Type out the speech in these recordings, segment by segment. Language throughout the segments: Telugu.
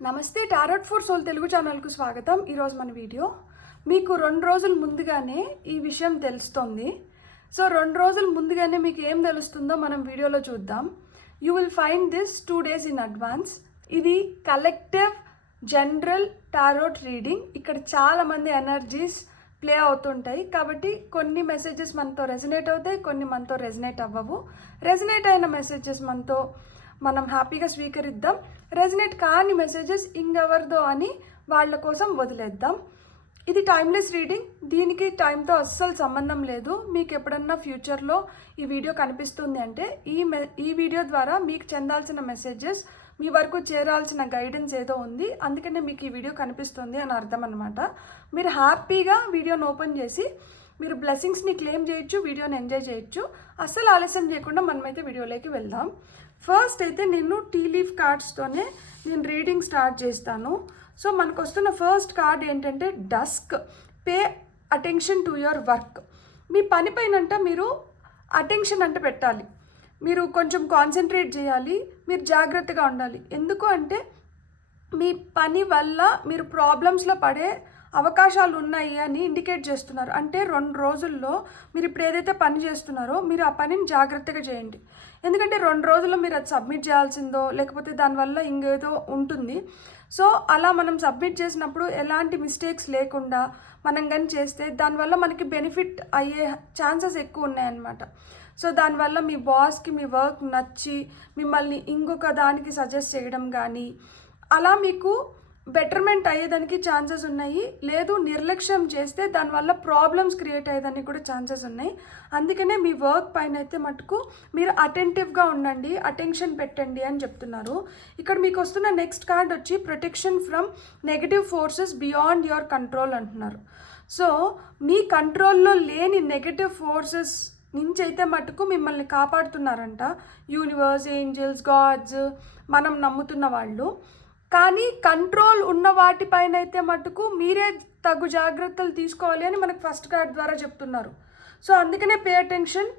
నమస్తే టారోట్ ఫర్ సోల్ తెలుగు ఛానల్కు స్వాగతం. ఈరోజు మన వీడియో మీకు 2 రోజుల ముందుగానే ఈ విషయం తెలుస్తుంది. సో 2 రోజుల ముందుగానే మీకు ఏం తెలుస్తుందో మనం వీడియోలో చూద్దాం. You will find this 2 days in advance. ఇది కలెక్టివ్ జనరల్ టారోట్ రీడింగ్. ఇక్కడ చాలామంది ఎనర్జీస్ ప్లే అవుతుంటాయి కాబట్టి కొన్ని మెసేజెస్ మనతో రెజనేట్ అవుతాయి, కొన్ని మనతో రెజనేట్ అవ్వవు. రెజనేట్ అయిన మెసేజెస్ మనతో మనం హ్యాపీగా స్వీకరిద్దాం. రెజనేట్ కాని మెసేజెస్ ఇంకెవరిదో అని వాళ్ళ కోసం వదిలేద్దాం. ఇది టైమ్లెస్ రీడింగ్. దీనికి టైంతో అస్సలు సంబంధం లేదు. మీకు ఎప్పుడన్నా ఫ్యూచర్లో ఈ వీడియో కనిపిస్తుంది అంటే ఈ వీడియో ద్వారా మీకు చెందాల్సిన మెసేజెస్, మీ వరకు చేరాల్సిన గైడెన్స్ ఏదో ఉంది, అందుకనే మీకు ఈ వీడియో కనిపిస్తుంది అని అర్థం అనమాట. మీరు హ్యాపీగా వీడియోని ఓపెన్ చేసి మీరు బ్లెస్సింగ్స్ని క్లెయిమ్ చేయొచ్చు, వీడియోని ఎంజాయ్ చేయొచ్చు. అస్సలు ఆలస్యం చేయకుండా మనమైతే వీడియోలోకి వెళ్దాం. ఫస్ట్ అయితే నేను టీ లీఫ్ కార్డ్స్తోనే నేను రీడింగ్ స్టార్ట్ చేస్తాను. సో మనకు వస్తున్న ఫస్ట్ కార్డ్ ఏంటంటే dusk. Pay attention to your work. మీ పని పైనంట మీరు అటెన్షన్ అంటే పెట్టాలి, మీరు కొంచెం కాన్సన్ట్రేట్ చేయాలి, మీరు జాగ్రత్తగా ఉండాలి. ఎందుకు అంటే మీ పని వల్ల మీరు ప్రాబ్లమ్స్లో పడే అవకాశాలు ఉన్నాయి అని ఇండికేట్ చేస్తున్నారు. అంటే 2 రోజుల్లో మీరు ఇప్పుడు ఏదైతే పని చేస్తున్నారో మీరు ఆ పనిని జాగ్రత్తగా చేయండి. ఎందుకంటే 2 రోజుల్లో మీరు అది సబ్మిట్ చేయాల్సిందో లేకపోతే దానివల్ల ఇంకేదో ఉంటుంది. సో అలా మనం సబ్మిట్ చేసినప్పుడు ఎలాంటి మిస్టేక్స్ లేకుండా మనం కానీ చేస్తే దానివల్ల మనకి బెనిఫిట్ అయ్యే ఛాన్సెస్ ఎక్కువ ఉన్నాయన్నమాట. సో దానివల్ల మీ బాస్కి మీ వర్క్ నచ్చి మిమ్మల్ని ఇంకొక దానికి సజెస్ట్ చేయడం కానీ అలా మీకు బెటర్మెంట్ అయ్యేదానికి ఛాన్సెస్ ఉన్నాయి. లేదు నిర్లక్ష్యం చేస్తే దానివల్ల ప్రాబ్లమ్స్ క్రియేట్ అయ్యేదానికి కూడా ఛాన్సెస్ ఉన్నాయి. అందుకనే మీ వర్క్ పైన అయితే మటుకు మీరు అటెంటివ్గా ఉండండి, అటెన్షన్ పెట్టండి అని చెప్తున్నారు. ఇక్కడ మీకు వస్తున్న నెక్స్ట్ కార్డ్ వచ్చి protection from negative forces beyond your control అంటున్నారు. సో మీ కంట్రోల్లో లేని నెగటివ్ ఫోర్సెస్ నుంచి అయితే మటుకు మిమ్మల్ని కాపాడుతున్నారంట యూనివర్స్, ఏంజల్స్, గాడ్స్, మనం నమ్ముతున్న వాళ్ళు. కానీ కంట్రోల్ ఉన్న వాటిపైన అయితే మటుకు మీరే తగు జాగ్రత్తలు తీసుకోవాలి అని మనకు ఫస్ట్ కార్డ్ ద్వారా చెప్తున్నారు. సో అందుకనే pay attention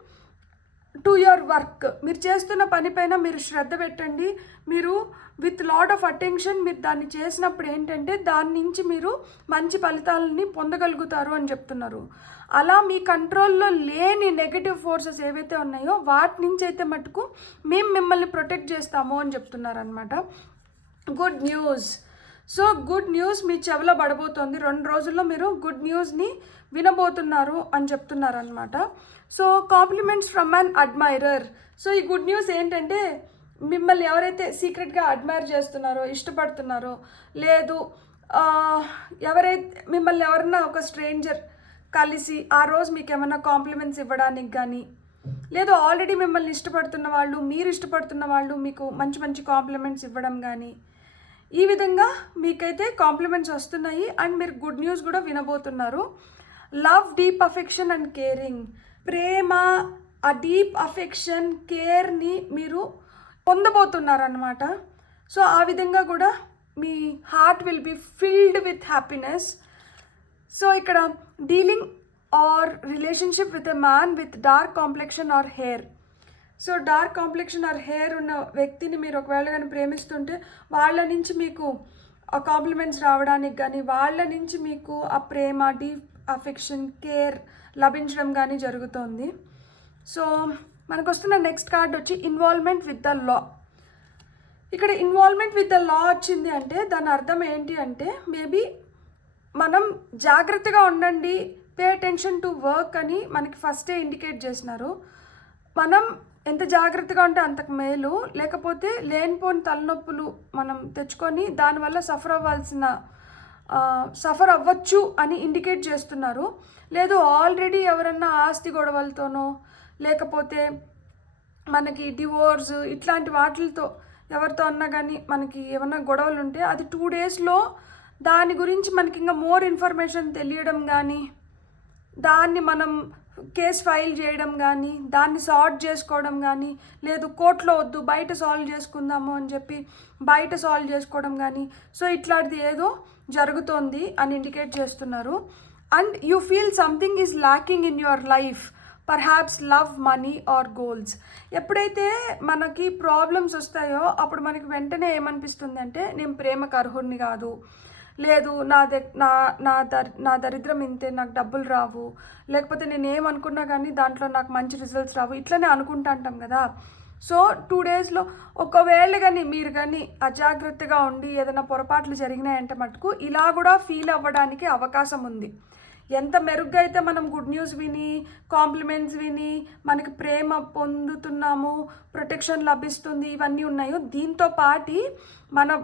to your work. మీరు చేస్తున్న పనిపైన మీరు శ్రద్ధ పెట్టండి. మీరు విత్ లాట్ ఆఫ్ అటెన్షన్ మీరు దాన్ని చేసినప్పుడు ఏంటంటే దాని నుంచి మీరు మంచి ఫలితాలని పొందగలుగుతారు అని చెప్తున్నారు. అలా మీ కంట్రోల్లో లేని నెగటివ్ ఫోర్సెస్ ఏవైతే ఉన్నాయో వాటి నుంచి అయితే మటుకు మేము మిమ్మల్ని ప్రొటెక్ట్ చేస్తాము అని చెప్తున్నారు అనమాట. Good news. So good news మీ చెవిలో పడబోతోంది. 2 రోజుల్లో మీరు గుడ్ న్యూస్ని వినబోతున్నారు అని చెప్తున్నారు అనమాట. So compliments from an admirer. So ఈ గుడ్ న్యూస్ ఏంటంటే మిమ్మల్ని ఎవరైతే సీక్రెట్గా అడ్మైర్ చేస్తున్నారో, ఇష్టపడుతున్నారో, లేదు మిమ్మల్ని ఎవరన్నా ఒక స్ట్రేంజర్ కలిసి ఆ రోజు మీకు ఏమైనా కాంప్లిమెంట్స్ ఇవ్వడానికి కానీ, లేదు ఆల్రెడీ మిమ్మల్ని ఇష్టపడుతున్న వాళ్ళు, మీరు ఇష్టపడుతున్న వాళ్ళు మీకు మంచి మంచి కాంప్లిమెంట్స్ ఇవ్వడం కానీ, ఈ విధంగా మీకైతే కాంప్లిమెంట్స్ వస్తున్నాయి అండ్ మీరు గుడ్ న్యూస్ కూడా వినబోతున్నారు. Love, deep affection and caring. ప్రేమ, ఆ డీప్ అఫెక్షన్, కేర్ని మీరు పొందబోతున్నారన్నమాట. సో ఆ విధంగా కూడా మీ heart will be filled with happiness. So ఇక్కడ dealing or relationship with a man with dark complexion or hair. So dark complexion or hair ఉన్న వ్యక్తిని మీరు ఒకవేళ కానీ ప్రేమిస్తుంటే వాళ్ళ నుంచి మీకు ఆ కాంప్లిమెంట్స్ రావడానికి కానీ, వాళ్ళ నుంచి మీకు ఆ ప్రేమ, డీప్ అఫెక్షన్, కేర్ లభించడం కానీ జరుగుతుంది. సో మనకు వస్తున్న నెక్స్ట్ కార్డ్ వచ్చి ఇన్వాల్వ్మెంట్ విత్ ద లా. ఇక్కడ ఇన్వాల్వ్మెంట్ విత్ ద లా వచ్చింది అంటే దాని అర్థం ఏంటి అంటే మేబీ మనం జాగ్రత్తగా ఉండండి, పే అటెన్షన్ టు వర్క్ అని మనకి ఫస్టే ఇండికేట్ చేసినారు. మనం ఎంత జాగ్రత్తగా ఉంటే అంతకు మేలు. లేకపోతే లేనిపోని తలనొప్పులు మనం తెచ్చుకొని దానివల్ల సఫర్ అవ్వచ్చు అని ఇండికేట్ చేస్తున్నారు. లేదు ఆల్రెడీ ఎవరన్నా ఆస్తి గొడవలతోనో లేకపోతే మనకి డివోర్స్ ఇట్లాంటి వాటితో ఎవరితో అన్నా కానీ మనకి ఏమన్నా గొడవలు ఉంటే అది 2 daysలో దాని గురించి మనకి ఇంకా మోర్ ఇన్ఫర్మేషన్ తెలియడం కానీ, దాన్ని మనం కేసు ఫైల్ చేయడం కానీ, దాన్ని సార్ట్ చేసుకోవడం కానీ, లేదు కోర్టులో వద్దు బయట సాల్వ్ చేసుకుందాము అని చెప్పి బయట సాల్వ్ చేసుకోవడం కానీ, సో ఇట్లాంటిది ఏదో జరుగుతోంది అని ఇండికేట్ చేస్తున్నారు. And you feel something is lacking in your life. Perhaps love, money are goals. ఎప్పుడైతే మనకి ప్రాబ్లమ్స్ వస్తాయో అప్పుడు మనకి వెంటనే ఏమనిపిస్తుంది అంటే నేను ప్రేమకు అర్హుడిని కాదు, లేదు నా దరిద్రం ఇంతే, నాకు డబ్బులు రావు, లేకపోతే నేను ఏమనుకున్నా కానీ దాంట్లో నాకు మంచి రిజల్ట్స్ రావు, ఇట్లనే అనుకుంటా అంటాం కదా. సో 2 డేస్లో ఒకవేళ కానీ మీరు కానీ అజాగ్రత్తగా ఉండి ఏదైనా పొరపాట్లు జరిగినాయంటే మటుకు ఇలా కూడా ఫీల్ అవ్వడానికి అవకాశం ఉంది. ఎంత మెరుగ్గా అయితే మనం గుడ్ న్యూస్ విని, కాంప్లిమెంట్స్ విని, మనకి ప్రేమ పొందుతున్నాము, ప్రొటెక్షన్ లభిస్తుంది, ఇవన్నీ ఉన్నాయో, దీంతో పాటి మన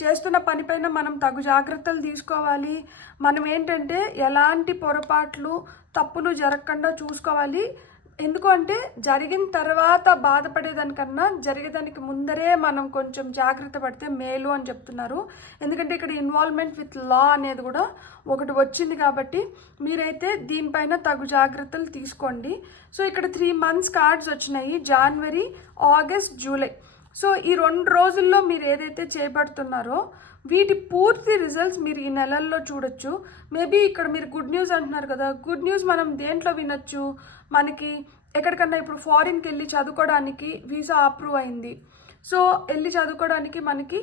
చేస్తున్న పనిపైన మనం తగు జాగ్రత్తలు తీసుకోవాలి. మనం ఏంటంటే ఎలాంటి పొరపాట్లు, తప్పులు జరగకుండా చూసుకోవాలి. ఎందుకు అంటే జరిగిన తర్వాత బాధపడేదానికన్నా జరిగేదానికి ముందరే మనం కొంచెం జాగ్రత్త పడితే మేలు అని చెప్తున్నారు. ఎందుకంటే ఇక్కడ ఇన్వాల్వ్మెంట్ విత్ లా అనేది కూడా ఒకటి వచ్చింది కాబట్టి మీరైతే దీనిపైన తగు జాగ్రత్తలు తీసుకోండి. సో ఇక్కడ 3 months కార్డ్స్ వచ్చినాయి, జనవరి, ఆగస్ట్, జూలై. సో ఈ 2 రోజుల్లో మీరు ఏదైతే చేపడుతున్నారో వీటి పూర్తి రిజల్ట్స్ మీరు ఈ నెలల్లో చూడొచ్చు. మేబీ ఇక్కడ మీరు గుడ్ న్యూస్ అంటున్నారు కదా, గుడ్ న్యూస్ మనం దేంట్లో వినొచ్చు, మనకి ఎక్కడికన్నా ఇప్పుడు ఫారిన్కి వెళ్ళి చదువుకోవడానికి వీసా అప్రూవ్ అయింది. సో వెళ్ళి చదువుకోవడానికి మనకి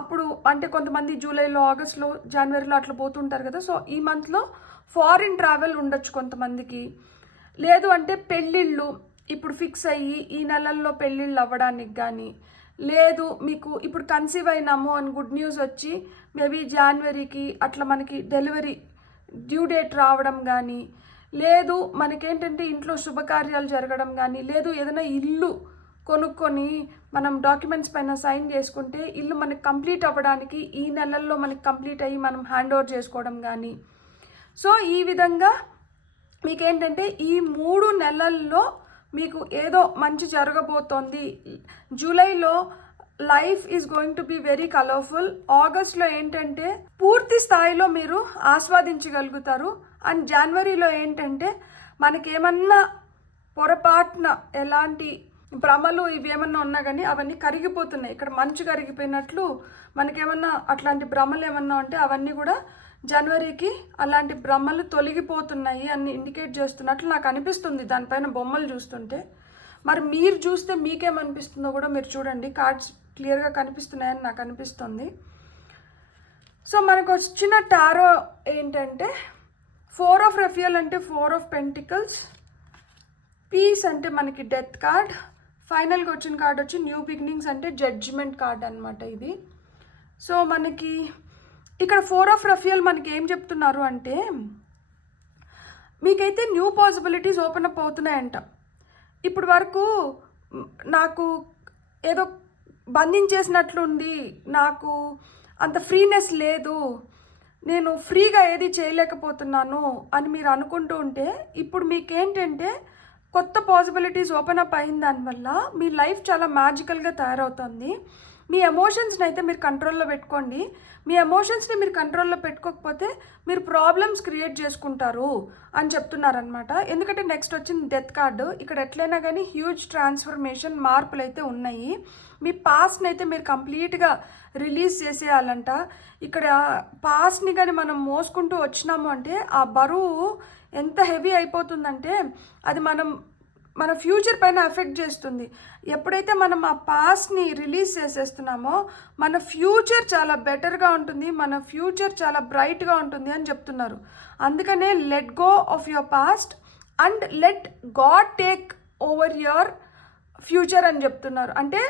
అప్పుడు అంటే కొంతమంది జూలైలో, ఆగస్ట్లో, జనవరిలో అట్లా పోతుంటారు కదా. సో ఈ మంత్లో ఫారిన్ ట్రావెల్ ఉండొచ్చు కొంతమందికి. లేదు అంటే పెళ్ళిళ్ళు ఇప్పుడు ఫిక్స్ అయ్యి ఈ నెలల్లో పెళ్ళిళ్ళు అవ్వడానికి కానీ, లేదు మీకు ఇప్పుడు కన్సీవ్ అయినాము అని గుడ్ న్యూస్ వచ్చి మేబీ జనవరికి అట్లా మనకి డెలివరీ డ్యూ డేట్ రావడం కానీ, లేదు మనకేంటంటే ఇంట్లో శుభకార్యాలు జరగడం కానీ, లేదు ఏదైనా ఇల్లు కొనుక్కొని మనం డాక్యుమెంట్స్ పైన సైన్ చేసుకుంటే ఇల్లు మనకి కంప్లీట్ అవ్వడానికి ఈ నెలల్లో మనకి కంప్లీట్ అయ్యి మనం హ్యాండ్ ఓవర్ చేసుకోవడం కానీ. సో ఈ విధంగా మీకేంటంటే ఈ 3 నెలల్లో మీకు ఏదో మంచి జరగబోతోంది. జూలైలో life is going to be very colourful. ఆగస్ట్లో ఏంటంటే పూర్తి స్థాయిలో మీరు ఆస్వాదించగలుగుతారు. అండ్ జనవరిలో ఏంటంటే మనకేమన్నా పొరపాటున ఎలాంటి భ్రమలు ఇవేమన్నా ఉన్నా కానీ అవన్నీ కరిగిపోతున్నాయి. ఇక్కడ మంచు కరిగిపోయినట్లు మనకేమన్నా అట్లాంటి భ్రమలు ఏమన్నా ఉంటే అవన్నీ కూడా జనవరికి అలాంటి భ్రమలు తొలగిపోతున్నాయి అని ఇండికేట్ చేస్తున్నట్లు నాకు అనిపిస్తుంది దానిపైన బొమ్మలు చూస్తుంటే. మరి మీరు చూస్తే మీకేమనిపిస్తుందో కూడా మీరు చూడండి. కార్డ్స్ క్లియర్గా కనిపిస్తున్నాయని నాకు అనిపిస్తుంది. సో మనకు వచ్చిన టారో ఏంటంటే 4 of Raphael అంటే 4 of Pentacles, పీస్ అంటే మనకి డెత్ కార్డ్, ఫైనల్గా వచ్చిన కార్డ్ వచ్చి న్యూ బిగినింగ్స్ అంటే జడ్జిమెంట్ కార్డ్ అనమాట ఇది. సో మనకి ఇక్కడ 4 of Raphael మనకి ఏం చెప్తున్నారు అంటే మీకైతే న్యూ పాసిబిలిటీస్ ఓపెన్ అప్ అవుతున్నాయంట. ఇప్పటి వరకు నాకు ఏదో బంధించేసినట్లుంది, నాకు అంత ఫ్రీనెస్ లేదు, నేను ఫ్రీగా ఏది చేయలేకపోతున్నాను అని మీరు అనుకుంటూ ఉంటే ఇప్పుడు మీకేంటంటే కొత్త పాసిబిలిటీస్ ఓపెన్ అప్ అయిన దానివల్ల మీ లైఫ్ చాలా మ్యాజికల్గా తయారవుతుంది. మీ ఎమోషన్స్ని అయితే మీరు కంట్రోల్లో పెట్టుకోండి. మీ ఎమోషన్స్ని మీరు కంట్రోల్లో పెట్టుకోకపోతే మీరు ప్రాబ్లమ్స్ క్రియేట్ చేసుకుంటారు అని చెప్తున్నారనమాట. ఎందుకంటే నెక్స్ట్ వచ్చింది డెత్ కార్డు. ఇక్కడ ఎట్లయినా కానీ హ్యూజ్ ట్రాన్స్ఫర్మేషన్, మార్పులు అయితే ఉన్నాయి. మీ పాస్ట్ని అయితే మీరు కంప్లీట్గా రిలీజ్ చేసేయాలంట. ఇక్కడ పాస్ట్ని కానీ మనం మోసుకుంటూ వచ్చినాము అంటే ఆ బరువు ఎంత హెవీ అయిపోతుందంటే అది మన ఫ్యూచర్ పైన ఎఫెక్ట్ చేస్తుంది. ఎప్పుడైతే మనం ఆ పాస్ట్ని రిలీజ్ చేసేస్తున్నామో మన ఫ్యూచర్ చాలా బెటర్గా ఉంటుంది, మన ఫ్యూచర్ చాలా బ్రైట్గా ఉంటుంది అని చెప్తున్నారు. అందుకనే let go of your past and let God take over your future అని చెప్తున్నారు. అంటే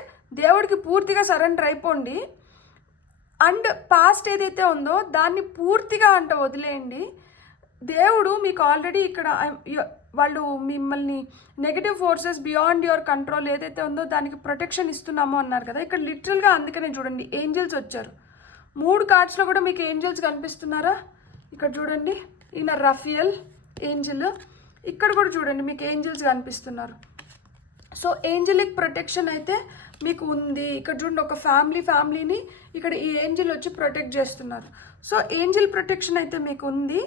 దేవుడికి పూర్తిగా సరెండర్ అయిపోండి అండ్ పాస్ట్ ఏదైతే ఉందో దాన్ని పూర్తిగా వదిలేయండి. దేవుడు మీకు ఆల్రెడీ ఇక్కడ వాళ్ళు మిమ్మల్ని negative forces beyond your control ఏదైతే ఉందో దానికి ప్రొటెక్షన్ ఇస్తున్నామో అన్నారు కదా. ఇక్కడ లిటరల్గా అందుకనే చూడండి ఏంజల్స్ వచ్చారు. 3 కార్డ్స్లో కూడా మీకు ఏంజల్స్ కనిపిస్తున్నారా? ఇక్కడ చూడండి, ఈయన రఫియల్ ఏంజల్, ఇక్కడ కూడా చూడండి మీకు ఏంజల్స్ కనిపిస్తున్నారు. సో ఏంజలిక్ ప్రొటెక్షన్ అయితే మీకు ఉంది. ఇక్కడ చూడండి ఒక ఫ్యామిలీని ఇక్కడ ఈ ఏంజల్ వచ్చి ప్రొటెక్ట్ చేస్తున్నారు. సో ఏంజల్ ప్రొటెక్షన్ అయితే మీకు ఉంది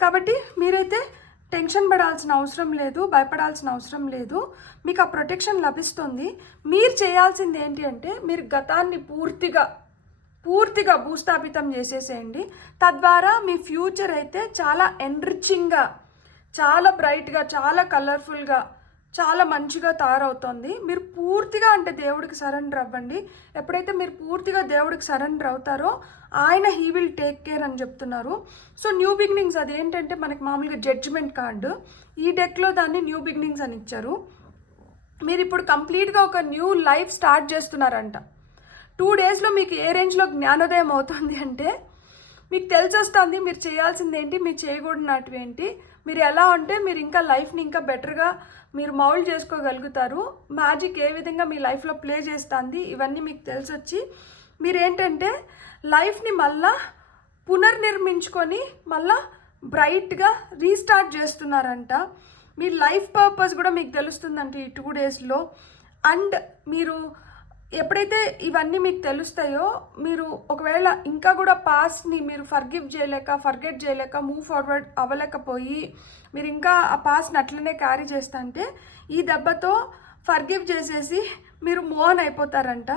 కాబట్టి మీరైతే టెన్షన్ పడాల్సిన అవసరం లేదు, భయపడాల్సిన అవసరం లేదు. మీకు ఆ ప్రొటెక్షన్ లభిస్తుంది. మీరు చేయాల్సింది ఏంటి అంటే మీరు గతాన్ని పూర్తిగా భూస్థాపితం చేసేసేయండి. తద్వారా మీ ఫ్యూచర్ అయితే చాలా ఎన్రిచింగ్గా, చాలా బ్రైట్గా, చాలా కలర్ఫుల్గా, చాలా మంచిగా తయారవుతుంది. మీరు పూర్తిగా అంటే దేవుడికి సరెండర్ అవ్వండి. ఎప్పుడైతే మీరు పూర్తిగా దేవుడికి సరెండర్ అవుతారో ఆయన హీ విల్ టేక్ కేర్ అని చెప్తున్నారు. సో న్యూ బిగినింగ్స్ అదేంటంటే మనకి మామూలుగా జడ్జిమెంట్ కార్డు, ఈ డెక్లో దాన్ని న్యూ బిగినింగ్స్ అని ఇచ్చారు. మీరు ఇప్పుడు కంప్లీట్గా ఒక న్యూ లైఫ్ స్టార్ట్ చేస్తున్నారంట. 2 డేస్లో మీకు ఏ రేంజ్లో జ్ఞానోదయం అవుతుంది అంటే మీకు తెలిసి వస్తుంది మీరు చేయాల్సింది ఏంటి, మీరు చేయకూడనటివి ఏంటి, మీరు ఎలా ఉంటే మీరు ఇంకా లైఫ్ని ఇంకా బెటర్గా మీరు మౌల్డ్ చేసుకోగలుగుతారు, మ్యాజిక్ ఏ విధంగా మీ లైఫ్లో ప్లే చేస్తుంది, ఇవన్నీ మీకు తెలిసి వచ్చి మీరు ఏంటంటే లైఫ్ని మళ్ళా పునర్నిర్మించుకొని మళ్ళా బ్రైట్గా రీస్టార్ట్ చేస్తున్నారంట. మీ లైఫ్ పర్పస్ కూడా మీకు తెలుస్తుందంటే ఈ 2 డేస్లో. అండ్ మీరు ఎప్పుడైతే ఇవన్నీ మీకు తెలుస్తాయో మీరు ఒకవేళ ఇంకా కూడా పాస్ట్ని మీరు ఫర్గెట్ చేయలేక మూవ్ ఫార్వర్డ్ అవ్వలేకపోయి మీరు ఇంకా ఆ పాస్ట్ని అట్లనే క్యారీ చేస్తుంటే ఈ దెబ్బతో ఫర్గివ్ చేసేసి మీరు మూవ్ ఆన్ అయిపోతారంట.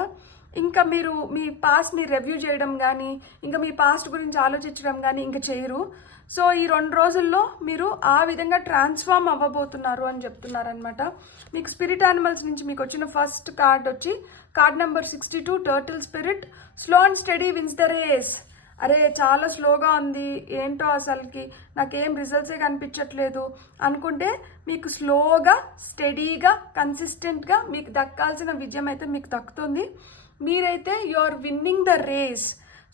ఇంకా మీరు మీ పాస్ట్ని రివ్యూ చేయడం కానీ ఇంకా మీ పాస్ట్ గురించి ఆలోచించడం కానీ ఇంకా చేయరు. సో ఈ 2 రోజుల్లో మీరు ఆ విధంగా ట్రాన్స్ఫార్మ్ అవ్వబోతున్నారు అని చెప్తున్నారనమాట. మీకు స్పిరిట్ యానిమల్స్ నుంచి మీకు వచ్చిన ఫస్ట్ కార్డ్ వచ్చి card number 62 turtle spirit. Slow and steady wins the race. అరే చాలా స్లోగా ఉంది, ఏంటో అసలుకి నాకేం రిజల్ట్సే కనిపించట్లేదు అనుకుంటే మీకు స్లోగా స్టడీగా కన్సిస్టెంట్గా మీకు దక్కాల్సిన విజయం అయితే మీకు దక్కుతుంది. మీరైతే you are winning the race.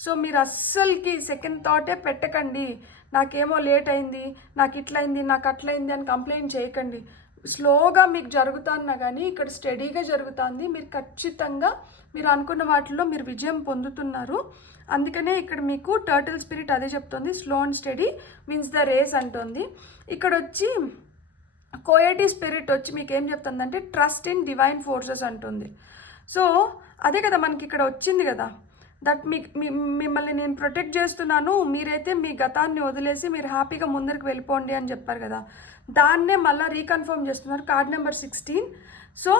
So మీరు అస్సలకి సెకండ్ థాటే పెట్టకండి, నాకేమో లేట్ అయింది, నాకు ఇట్లయింది, నాకు అట్లయింది అని కంప్లైంట్ చేయకండి. స్లోగా మీకు జరుగుతున్నా కానీ ఇక్కడ స్టడీగా జరుగుతుంది. మీరు ఖచ్చితంగా మీరు అనుకున్న వాటిల్లో మీరు విజయం పొందుతున్నారు. అందుకనే ఇక్కడ మీకు టర్టిల్ స్పిరిట్ అదే చెప్తుంది, slow and steady wins the race అంటుంది. ఇక్కడ వచ్చి కోయటీ స్పిరిట్ వచ్చి మీకు ఏం చెప్తుందంటే ట్రస్ట్ ఇన్ డివైన్ ఫోర్సెస్ అంటుంది. సో అదే కదా మనకి ఇక్కడ వచ్చింది కదా, దట్ మిమ్మల్ని నేను ప్రొటెక్ట్ చేస్తున్నాను, మీరైతే మీ గతాన్ని వదిలేసి మీరు హ్యాపీగా ముందరికి వెళ్ళిపోండి అని చెప్పారు కదా, దాన్నే మళ్ళీ రీకన్ఫర్మ్ చేస్తున్నారు కార్డ్ నెంబర్ 16. సో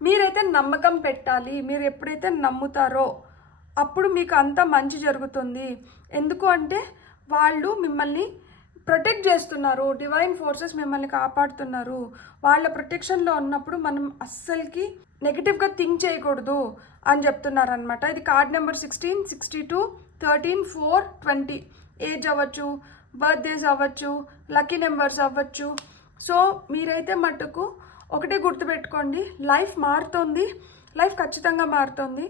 మీరైతే నమ్మకం పెట్టాలి, మీరు ఎప్పుడైతే నమ్ముతారో అప్పుడు మీకు అంతా మంచి జరుగుతుంది. ఎందుకు అంటే వాళ్ళు మిమ్మల్ని ప్రొటెక్ట్ చేస్తున్నారు, డివైన్ ఫోర్సెస్ మిమ్మల్ని కాపాడుతున్నారు. వాళ్ళ ప్రొటెక్షన్లో ఉన్నప్పుడు మనం అస్సలకి నెగిటివ్గా థింక్ చేయకూడదు అని చెప్తున్నారు అనమాట. ఇది కార్డ్ నెంబర్ 16, 62, 13, 4, 20 ఏజ్ అవ్వచ్చు, బర్త్డేస్ అవ్వచ్చు, లక్కీ నెంబర్స్ అవ్వచ్చు. సో మీరైతే మట్టుకు ఒకటే గుర్తుపెట్టుకోండి, లైఫ్ మారుతుంది, లైఫ్ ఖచ్చితంగా మారుతుంది.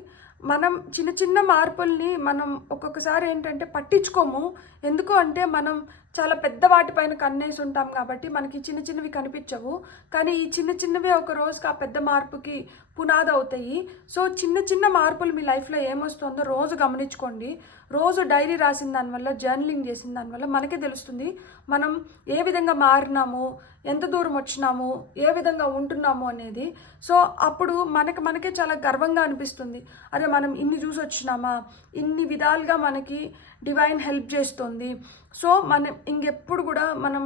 మనం చిన్న చిన్న మార్పుల్ని మనం ఒక్కొక్కసారి ఏంటంటే పట్టించుకోము. ఎందుకు అంటే మనం చాలా పెద్ద వాటిపైన కన్నేసి ఉంటాం కాబట్టి మనకి చిన్న చిన్నవి కనిపించవు. కానీ ఈ చిన్న చిన్నవి ఒక రోజుకి ఆ పెద్ద మార్పుకి పునాది అవుతాయి. సో చిన్న చిన్న మార్పులు మీ లైఫ్లో ఏమొస్తుందో రోజు గమనించుకోండి. రోజు డైరీ రాసిన దానివల్ల, జర్నలింగ్ చేసిన దానివల్ల మనకే తెలుస్తుంది మనం ఏ విధంగా మారినాము, ఎంత దూరం వచ్చినాము, ఏ విధంగా ఉంటున్నాము అనేది. సో అప్పుడు మనకే చాలా గర్వంగా అనిపిస్తుంది, అరే మనం ఇన్ని చూసి వచ్చినామా, ఇన్ని విధాలుగా మనకి డివైన్ హెల్ప్ చేస్తుంది. సో మనం ఇంకెప్పుడు కూడా మనం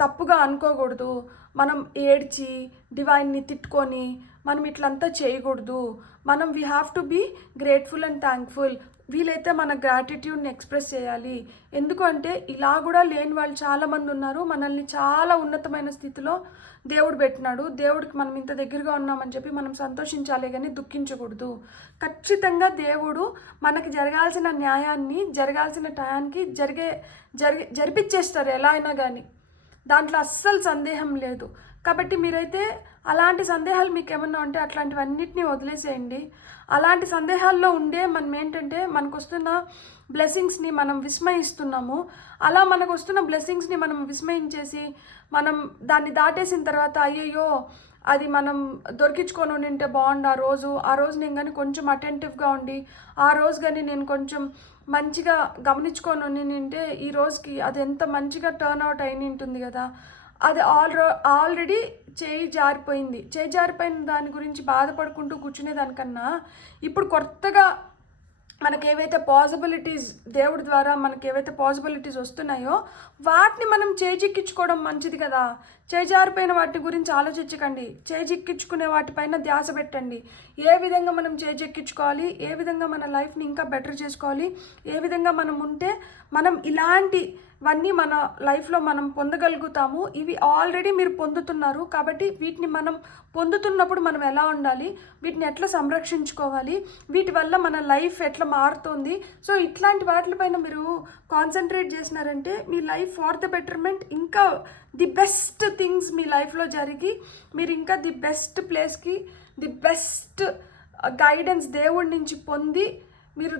తప్పుగా అనుకోకూడదు, మనం ఏడ్చి డివైన్ని తిట్టుకొని మనం ఇట్లంతా చేయకూడదు. మనం we have to be grateful and thankful. వీలైతే మన గ్రాటిట్యూడ్ని ఎక్స్ప్రెస్ చేయాలి. ఎందుకు అంటే ఇలా కూడా లేని వాళ్ళు చాలామంది ఉన్నారు. మనల్ని చాలా ఉన్నతమైన స్థితిలో దేవుడు పెట్టినాడు. దేవుడికి మనం ఇంత దగ్గరగా ఉన్నామని చెప్పి మనం సంతోషించాలి కానీ దుఃఖించకూడదు. ఖచ్చితంగా దేవుడు మనకి జరగాల్సిన న్యాయాన్ని జరగాల్సిన టయానికి జరిపించేస్తారు ఎలా అయినా కానీ, దాంట్లో అస్సలు సందేహం లేదు. కాబట్టి మీరైతే అలాంటి సందేహాలు మీకు ఏమన్నా ఉంటే అట్లాంటివన్నిటిని వదిలేసేయండి. అలాంటి సందేహాల్లో ఉండే మనం ఏంటంటే మనకు వస్తున్న బ్లెస్సింగ్స్ని మనం విస్మయిస్తున్నాము. అలా మనకు వస్తున్న బ్లెస్సింగ్స్ని మనం విస్మయించేసి మనం దాన్ని దాటేసిన తర్వాత అయ్యయ్యో అది మనం దొరికించుకొని ఉండింటే బాగుండు ఆ రోజు నేను కానీ కొంచెం అటెంటివ్గా ఉండి ఆ రోజు కానీ నేను కొంచెం మంచిగా గమనించుకొని ఉండింటే ఈ రోజుకి అది ఎంత మంచిగా టర్న్ అవుట్ అయిన ఉంటుంది కదా. అది ఆల్రెడీ చేయి జారిపోయిన దాని గురించి బాధపడుకుంటూ కూర్చునే దానికన్నా ఇప్పుడు కొత్తగా మనకేవైతే పాసిబిలిటీస్ దేవుడి ద్వారా మనకేవైతే పాసిబిలిటీస్ వస్తున్నాయో వాటిని మనం చేజిక్కించుకోవడం మంచిది కదా. చేజారిపోయిన వాటి గురించి ఆలోచించకండి, చేజిక్కించుకునే వాటిపైన ధ్యాస పెట్టండి. ఏ విధంగా మనం చేజెక్కించుకోవాలి, ఏ విధంగా మన లైఫ్ని ఇంకా బెటర్ చేసుకోవాలి, ఏ విధంగా మనం ఉంటే మనం ఇలాంటివన్నీ మన లైఫ్లో మనం పొందగలుగుతాము. ఇవి ఆల్రెడీ మీరు పొందుతున్నారు కాబట్టి వీటిని మనం పొందుతున్నప్పుడు మనం ఎలా ఉండాలి, వీటిని ఎట్లా సంరక్షించుకోవాలి, వీటి వల్ల మన లైఫ్ ఎట్లా మారుతుంది. సో ఇట్లాంటి వాటిపైన మీరు కాన్సన్ట్రేట్ చేసినారంటే మీ లైఫ్ ఫార్ ద బెటర్మెంట్, ఇంకా ది బెస్ట్ థింగ్స్ మీ లైఫ్లో జరిగి మీరు ఇంకా ది బెస్ట్ ప్లేస్కి, ది బెస్ట్ గైడెన్స్ దేవుడి నుంచి పొంది మీరు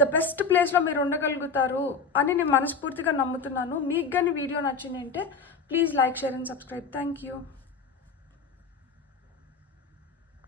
ద బెస్ట్ ప్లేస్లో మీరు ఉండగలుగుతారు అని నేను మనస్ఫూర్తిగా నమ్ముతున్నాను. మీకు కానీ వీడియో నచ్చిందంటే please like, share and subscribe. Thank you.